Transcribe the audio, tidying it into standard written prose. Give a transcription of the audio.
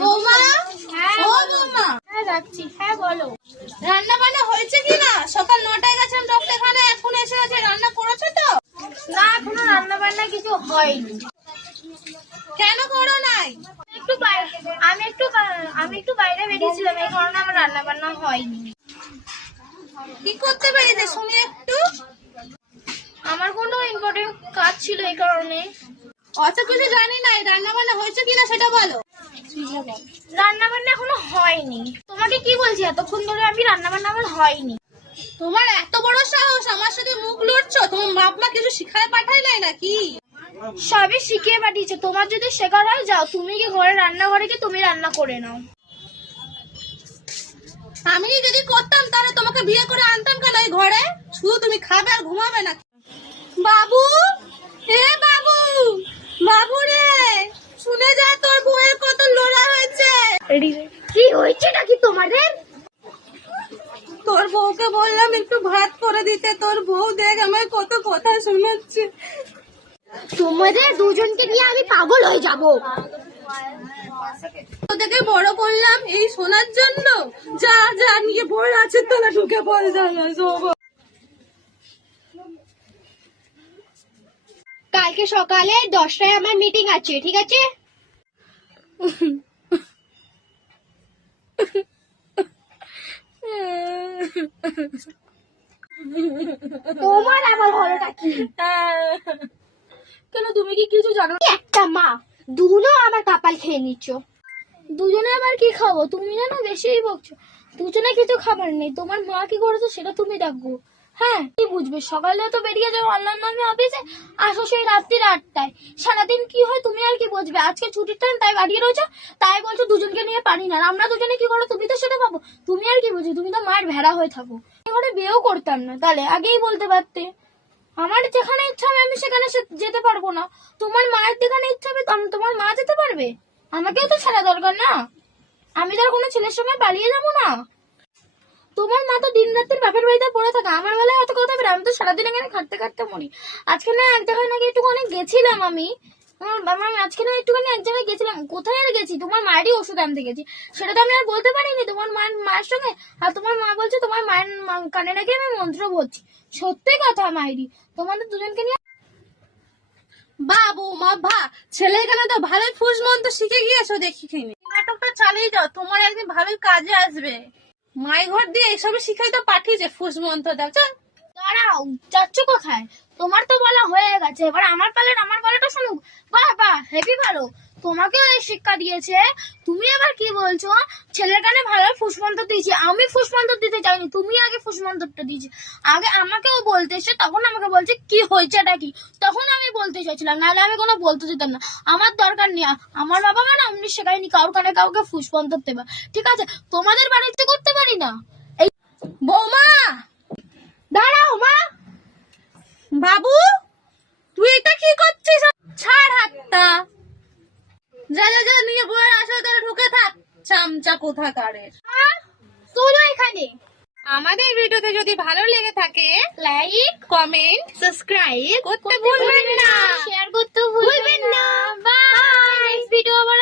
বৌমা, ও বৌমা, হ্যাঁ রাখছি। হ্যাঁ বলো। রান্না বান্না হয়েছে কিনা? সকাল 9টায় গেছিলাম ডক্টরখানে, এখন এসে আছে। রান্না করেছো তো? না, এখনো রান্না বান্না কিছু হয়নি। কেন করো নাই? আমি একটু বাইরে বেরিয়েছিলাম, এই কারণে আমার রান্না বান্না হয়নি। কি করতে পেরেছে শুনি একটু? আমার কোনো ইম্পর্টেন্ট কাজ ছিল, এই কারণে। অত কিছু জানি নাই, রান্না বান্না হয়েছে কিনা সেটা বলো। রান্না বান্না এখনো হয়নি। তোমাকে কি বলছি এতক্ষণ ধরে, আমি রান্না বান্না আমার হয়নি। তোমার এত বড় সাহস, আমার সাথে মুখ লড়ছো? তোমার বাপ মা কিছু শিখায় পাঠাই নাই নাকি? সবই শিখিয়ে পাঠিয়েছে। তোমার যদি শেখার হয় যাও, তুমি কি ঘরে রান্নাঘরে কি তুমি রান্না করে নাও। আমি যদি করতাম তাহলে তোমাকে বিয়ে করে আনতাম কেন এই ঘরে? শুধু তুমি খাবে আর ঘুমাবে না। বাবু, হে বাবু, বাবু রে, শুনে যা, তোর বউয়ের কত লোড়া হয়েছে। কি হয়েছে নাকি তোমাদের? তোর বউকে বললাম একটু ভাত করে দিতে, তোর বউ দেখ আমার কত কথা শোনাচ্ছে। তোমাদের দুজনকে নিয়ে আমি পাগল হয়ে যাব। তোদেরকে বড় করলাম এই শোনার জন্য? যা যা, নিয়ে বড় আছে তোরা ঢুকে পড়ে যাবে। কালকে সকালে 10টায় আমার মিটিং আছে, ঠিক আছে? তোমার আবার হলোটা কি? কেন, তুমি কি কিছু জানো? একটা মা, দুজনে আমার কপাল খেয়ে নিচ্ছ। দুজনে আবার কি খাবো? তুমি জানো বেশিই বকছো। দুজনে কিছু খাবার নেই, তোমার মা কি করেছে সেটা তুমি দেখো। হ্যাঁ, কি বুঝবে? সকালে তো বেরিয়ে যাও অনলাইন নামে অফিসে, আসো সেই রাত্রি 8টায়। সারাদিন কি হয় তুমি আর কি বুঝবে? আজকে ছুটির টাইম তাই বাড়ি রয়েছো, তাই বলছো দুজনকে নিয়ে পারি না। আমরা দুজনে কি করো তুমি তো সেটা পাবো। তুমি আর কি বুঝবে? তুমি তো মায়ের ভেড়া হয়ে থাকো। এখানে বিয়েও করতাম না, তাহলে আগেই বলতে পারতে। আমার যেখানে ইচ্ছা হবে আমি সেখানে যেতে পারবো না। তোমার মায়ের যেখানে ইচ্ছা হবে তোমার মা যেতে পারবে। আমাকেও তো ছাড়া দরকার না। আমি তো আর কোনো ছেলের সঙ্গে পালিয়ে যাবো না। তোমার মা তো দিন রাত্রির বাপের বাড়িতে পড়ে থাকে, আমার বেলায় অত কথা বেরো। আমি তো সারাদিন এখানে খাটতে খাটতে মরি। আজকে না এক জায়গায় নাকি একটুখানি গেছিলাম আমি। আজকে না একটুখানি এক জায়গায় গেছিলাম। কোথায় আর গেছি? তোমার মায়েরই ওষুধ আনতে গেছি। সেটা তো আমি আর বলতে পারিনি তোমার মায়ের সঙ্গে। আর তোমার মা বলছে তোমার মায়ের কানে নাকি আমি মন্ত্র বলছি। সত্যি কথা মায়েরই। তোমাদের দুজনকে নিয়ে বাবু মা ছেলে কেন তো ভালোই ফুস মন্ত্র শিখে গিয়েছো দেখি। নাটকটা চালিয়ে যাও, তোমার একদিন ভালোই কাজে আসবে। মাই ঘর দিয়ে এইসব শিখাই তো পাঠিয়েছে ফুস মন্ত্র দাও। চল দাঁড়াও, যাচ্ছ কোথায়? তোমার তো বলা হয়ে গেছে, এবার আমার পালাটা শুনুক। বাহ, হেভি ভালো। তোমাকেও এই শিক্ষা দিয়েছে। তুমি আবার কি বলছো? ছেলের কানে ভালো ফুসমন্ত্র দিয়েছি। আমি ফুসমন্ত্র দিতে চাইনি, তুমি আগে ফুসমন্ত্রটা দিয়েছি। আগে আমাকেও বলতে এসে তখন আমাকে বলছে কি হয়েছেটা কি। তখন আমি বলতে চাইছিলাম, নাহলে আমি কোনো বলতে যেতাম না। আমার দরকার নেই। আমার বাবা মা না অমনি শেখায়নি কারোর কানে কাউকে ফুসমন্ত্র দেবা, ঠিক আছে? তোমাদের বাড়িতে করতে পারি না। এই বৌমা, দাঁড়াও মা। বাবু, তুই এটা কি করছিস? ছাড় হাতটা। যা যা যা, নিয়ে বউয়ের আসলে তারা ঢুকে থাক। চামচা কোথাকারের। চলো এখানে। আমাদের ভিডিওতে যদি ভালো লেগে থাকে লাইক, কমেন্ট সাবস্ক্রাইব করতে ভুলবেন না, শেয়ার করতে ভুলবেন না। বাই। নেক্সট ভিডিও আবার